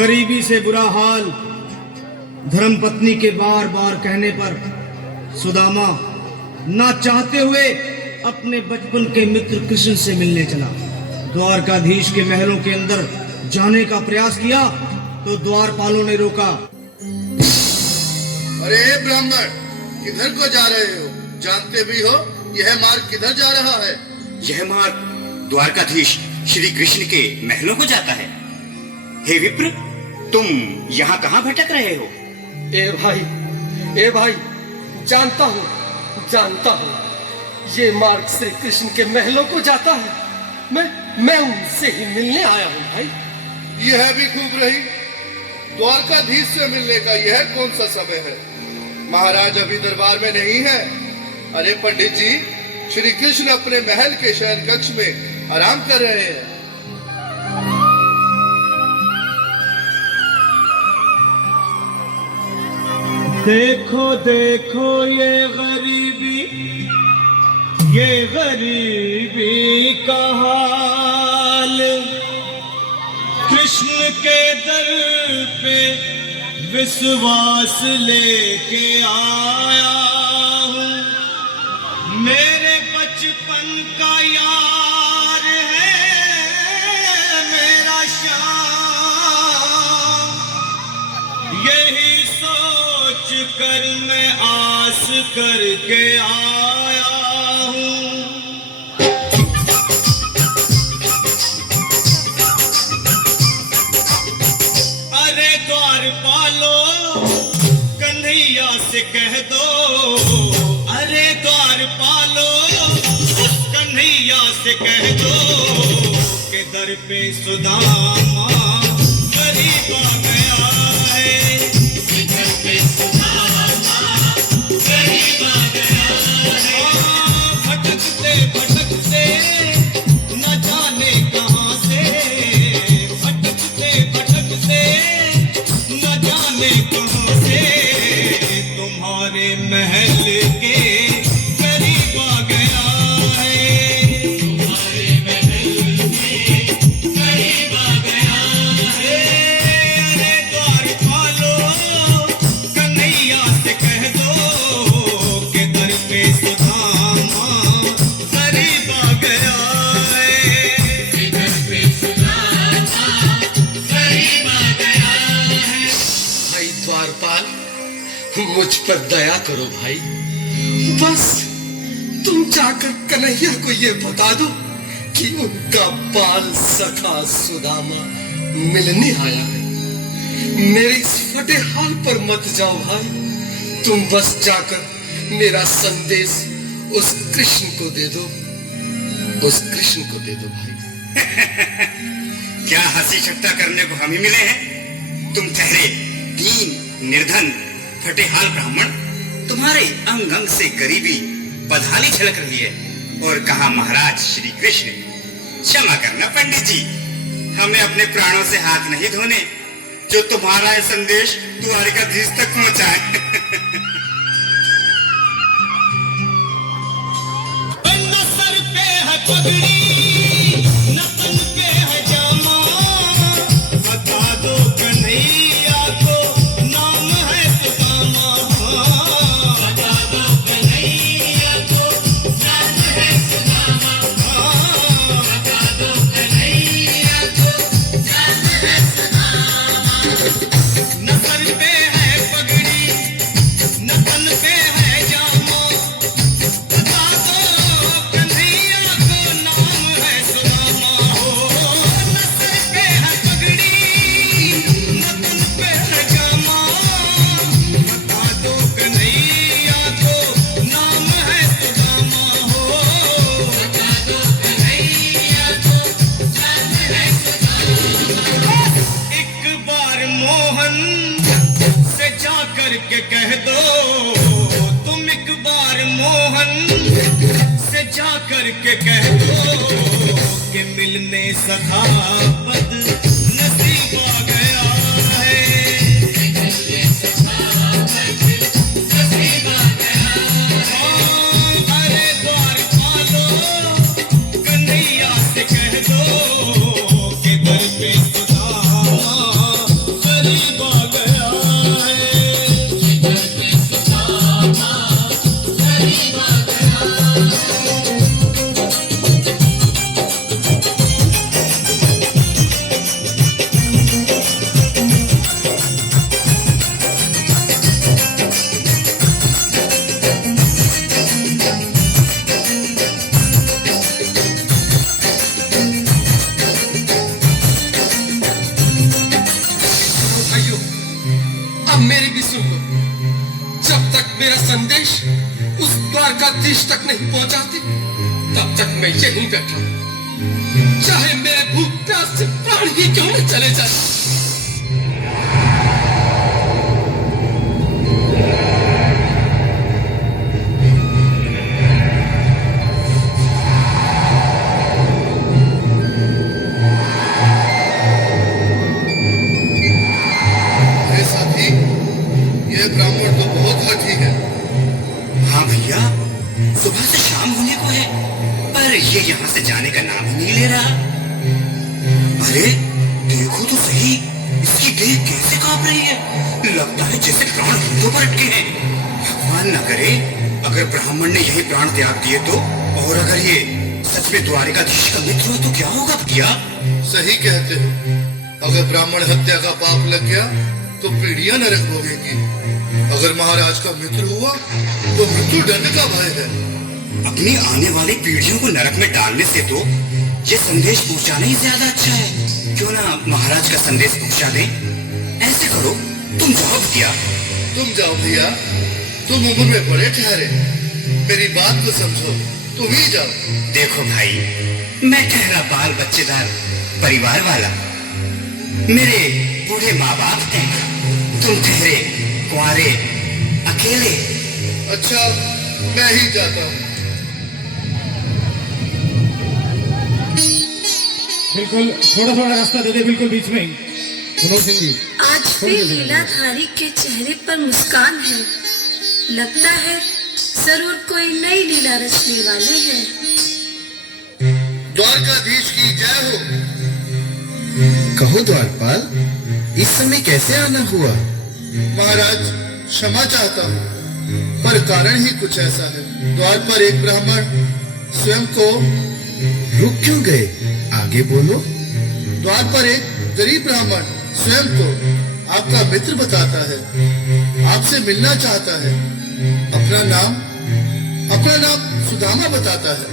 गरीबी से बुरा हाल धर्मपत्नी के बार बार कहने पर सुदामा ना चाहते हुए अपने बचपन के मित्र कृष्ण से मिलने चला। द्वारकाधीश के महलों के अंदर जाने का प्रयास किया तो द्वारपालों ने रोका। अरे ब्राह्मण, किधर को जा रहे हो? जानते भी हो यह मार्ग किधर जा रहा है? यह मार्ग द्वारकाधीश श्री कृष्ण के महलों को जाता है। हे विप्र, तुम यहाँ कहाँ भटक रहे हो? ए भाई, जानता हूँ ये मार्ग श्री कृष्ण के महलों को जाता है। मैं उनसे ही मिलने आया हूँ भाई। यह भी खूब रही, द्वारकाधीश से मिलने का यह कौन सा समय है? महाराज अभी दरबार में नहीं है। अरे पंडित जी, श्री कृष्ण अपने महल के शयन कक्ष में आराम कर रहे हैं। देखो देखो ये गरीबी का हाल, कृष्ण के दर पे विश्वास लेके आया हूँ। मेरे बचपन का यार है मेरा श्याम, यही सोच कर मैं आस करके आया हूँ। अरे द्वारपालो, कन्हैया से कह दो। अरे द्वारपालो, कन्हैया से कह दो के दर पे सुदामा गरीब आ गया है। दर पे सुदामा गरीब आ गया है। भटकते भटकते न जाने कहाँ से, भटकते भटकते न जाने कहाँ से तुम्हारे महल के करीब आ गया है। तुम्हारे महल के करीब आ गया है। अरे द्वारपालो, कन्हैया से कह दो के दर पे सुदामा करीब आ गया है। दर पे सुदामा करीब आ गया है। भाई द्वारपाल, मुझ पर दया करो भाई। बस तुम जाकर कन्हैया को ये बता दो कि उनका बाल सखा सुदामा मिलने आया है। मेरे इस फटे हाल पर मत जाओ भाई। तुम बस जाकर मेरा संदेश उस कृष्ण को दे दो, उस कृष्ण को दे दो भाई। क्या हंसी ठट्टा करने को हम ही मिले हैं? तुम ठहरे दीन निर्धन फटेहाल ब्राह्मण, तुम्हारे अंग अंग से गरीबी बदहाली झलक रही है। और कहा महाराज श्री कृष्ण। क्षमा करना पंडित जी, हमें अपने प्राणों से हाथ नहीं धोने जो तुम्हारा यह संदेश द्वारकाधीश तक पहुंचाए। न सर पे है पगड़ी, न तन पे है जामा, बता दो कन्हैया को नाम है सुदामा। बता दो कन्हैया को नाम है सुदामा। बता दो कन्हैया को नाम है सुदामा। न सर पे है पगड़ी, न तन पे है जामा, बता दो कन्हैया को नाम है सुदामा। न सर पे है पगड़ी, न तन पे है जामा, बता दो कन्हैया को नाम है सुदामा। बता दो कन्हैया को नाम है सुदामा। एक बार मोहन से जा कर के कह दो, तुम एक बार मोहन से जा कर के कह दो कि मिलने सखा बद नसीब आ गया है। मिलने सखा बद नसीब आ गया है। अरे द्वारपालो, कन्हैया से कह दो कि दर पे सुदामा संदेश उस द्वारकाधीश तक नहीं पहुंचाते, तब तक मैं यहीं बैठा, चाहे मेरे भूख प्यास से प्राण ही क्यों न चले जाए। अरे साथी, ये ब्राह्मण तो बहुत हठी है। हाँ भैया, सुबह से शाम होने को है, पर ये यहाँ से जाने का नाम ही नहीं ले रहा। अरे देखो तो सही, इसकी देह कैसे कांप रही है, लगता है जैसे प्राण होठों पर अटके हैं। भगवान न करे अगर ब्राह्मण ने यही प्राण त्याग दिए तो, और अगर ये सच में द्वारिकाधीश का मित्र हो तो क्या होगा भैया? सही कहते हो, अगर ब्राह्मण हत्या का पाप लग गया तो पीढ़ियां नरक भोगेंगी। अगर महाराज का मित्र हुआ तो मृत्यु दंड का भय है। अपनी आने वाली पीढ़ियों को नरक में डालने से तो ये संदेश पहुंचाना ही ज्यादा अच्छा है। क्यों ना महाराज का संदेश पहुंचा दें? ऐसे करो, तुम जाओ भैया। तुम जाओ भैया, तुम उम्र में बड़े ठहरे, मेरी बात को समझो, तुम ही जाओ। देखो भाई, मैं ठहरा बाल बच्चेदार परिवार वाला, मेरे बूढ़े माँ बाप हैं, तुम ठहरे कुंवारे अकेले। अच्छा, मैं ही जाता हूँ। बिल्कुल थोड़ा थोड़ा रास्ता दे दे, बिल्कुल बीच में ही। सुनो सिंह जी, आज भी लीलाधारी के चेहरे पर मुस्कान है, लगता है जरूर कोई नई लीला रचने वाले हैं। द्वारकाधीश की जय हो। कहो द्वारपाल, इस समय कैसे आना हुआ? महाराज, क्षमा चाहता हूँ, पर कारण ही कुछ ऐसा है। द्वार पर एक ब्राह्मण स्वयं को रुक क्यों गए? आगे बोलो। द्वार पर एक गरीब ब्राह्मण स्वयं को आपका मित्र बताता है, आपसे मिलना चाहता है। अपना नाम सुदामा बताता है।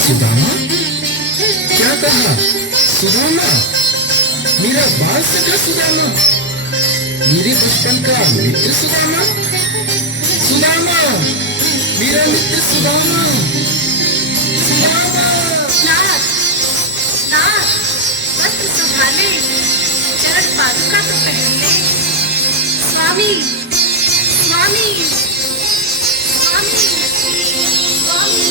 सुदामा? क्या कहा? सुदामा? मेरा बाल सखा सुदामा? मेरे बचपन का मित्र सुदामा? सुदामा, मेरा मित्र सुदामा। सुदामा। नाथ, नाथ, वस्त्र संभाले, चरण पादुका तो पहन ले। स्वामी, स्वामी, स्वामी, स्वामी, स्वामी।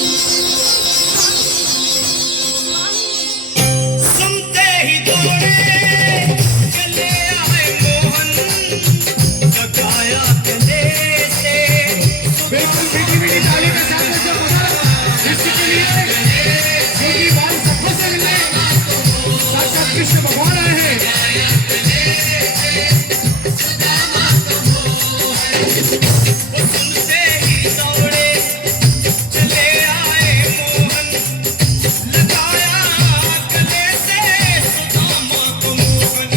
सुनते ही दौड़े चले आए मोहन, जगाया गले से। बिल्कुल मीठी मीठी ताली के साथ में जो बोला, इसके लिए योगी बाल सफल से मिलने साक्षात कृष्ण भगवान आए हैं। सुनते ही दौड़े चले आए मोहन, लगाया गले से सुदामा को मोहन।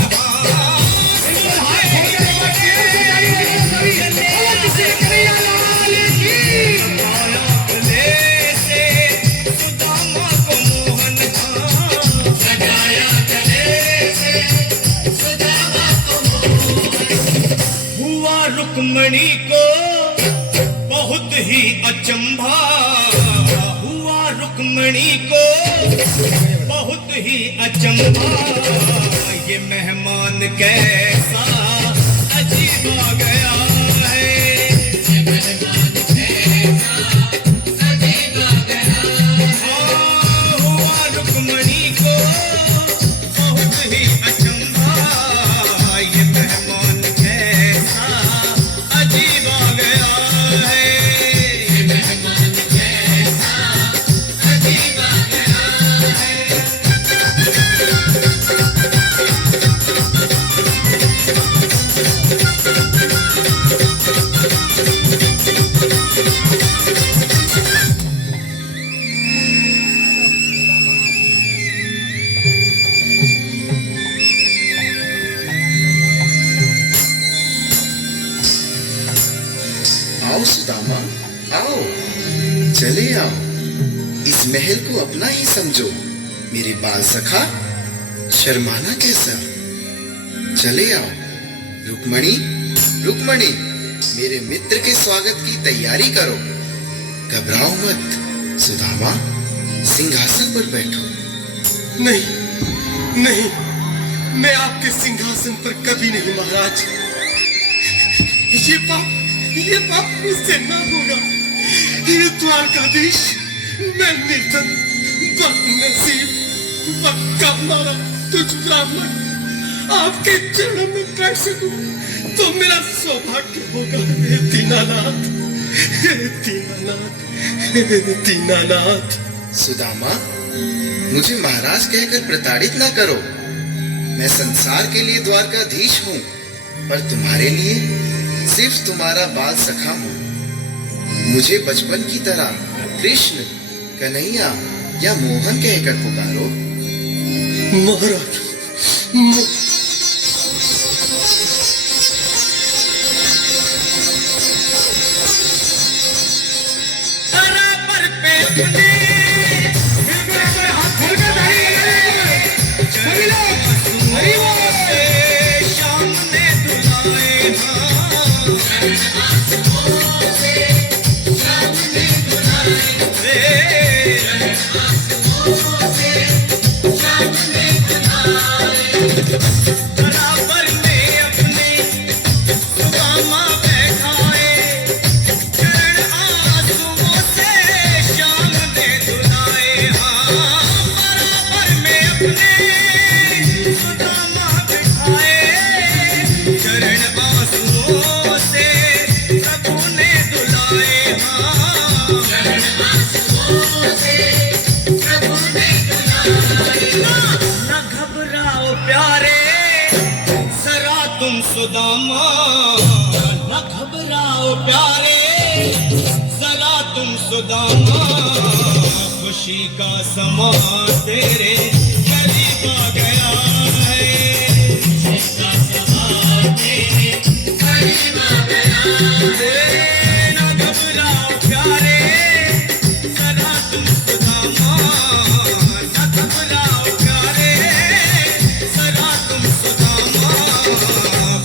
हुआ रुक्मणी को बहुत ही अचंभा, हुआ रुक्मणी को बहुत ही अचंभा। ये मेहमान कैसा अजीब आ गया है, ये मेहमान कैसा अजीब आ गया है। हुआ रुक्मणी को बहुत ही अचंभा, ये मेहमान कैसा अजीब आ गया है, ये मेहमान कैसा अजीब आ गया है। आओ सुदामा, आओ, चले आओ। इस महल को अपना ही समझो। मेरे बाल सखा, शर्माना कैसा? चले आओ। रुक्मणी, रुक्मणी, मेरे मित्र के स्वागत की तैयारी करो। घबराओ मत सुदामा, सिंहासन पर बैठो। नहीं नहीं, मैं आपके सिंहासन पर कभी नहीं महाराज। ये पाप मुझसे ना होगा। ये द्वारकाधीश, मैं निर्धन, बदनसीब, बदकामारा तुझ ब्राह्मण आपके चरणों में बैठ सकूं तो मेरा सौभाग्य होगा। हे दीनानाथ, हे दीनानाथ, हे दीनानाथ। सुदामा, मुझे महाराज कहकर प्रताड़ित ना करो। मैं संसार के लिए द्वारकाधीश हूँ, पर तुम्हारे लिए सिर्फ तुम्हारा बाल सखा हूँ। मुझे बचपन की तरह कृष्ण, कन्हैया या मोहन कहकर पुकारो। महाराज, बराबर पे अपने हाथ खोल कर सभी लोग हरि बोल सामने दुलाए बराबर में अपने सुदामा बैठाए, चरण आंसुओं से श्याम ने धुलाए। हाँ, बराबर में अपने सुदामा बैठाए, चरण आंसुओं से प्रभु ने धुलाए। हाँ, चरण आंसुओं से प्रभु ने धुलाए। ना घबराओ प्यारे जरा तुम सुदामा, न घबराओ प्यारे जरा तुम सुदामा। खुशी का समा तेरे करीब आ गया है, खुशी का समा तेरे करीब आ गया है। न घबराओ प्यारे जरा तुम सुदामा, न घबराओ प्यारे जरा तुम सुदामा।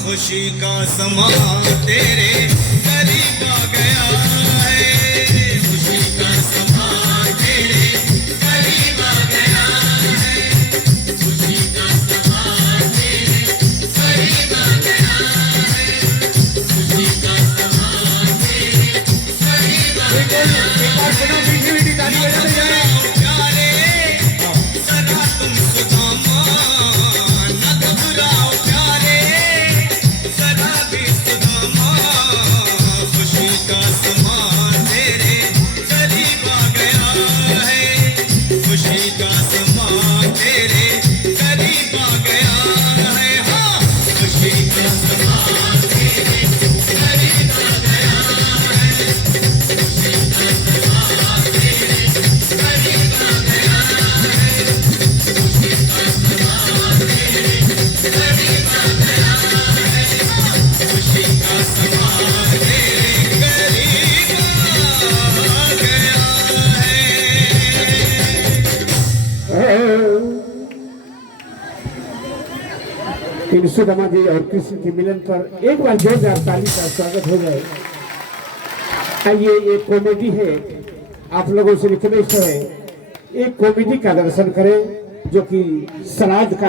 खुशी का समा तेरे करीब आ गया है, खुशी का समा तेरे करीब आ गया है, खुशी का समा तेरे करीब आ गया है, खुशी का समा तेरे करीब आ गया है। प्यारे जरा तुम सुदामा, न घबराओ प्यारे जरा भी सुदामा। खुशी का समा तेरे करीब आ गया है, खुशी का समा तेरे करीब आ गया है। हाँ, खुशी का समा तेरे करीब आ गया है, खुशी का समा तेरे करीब आ गया है, खुशी का समा तेरे करीब आ गया है, खुशी का समा तेरे करीब आ गया है। इन सुदामा जी और कृष्ण के मिलन पर एक बार जोरदार ताली का स्वागत हो जाए। आइए, एक कॉमेडी है, आप लोगों से रिक्वेस्ट है एक कॉमेडी का दर्शन करें जो कि सलाद का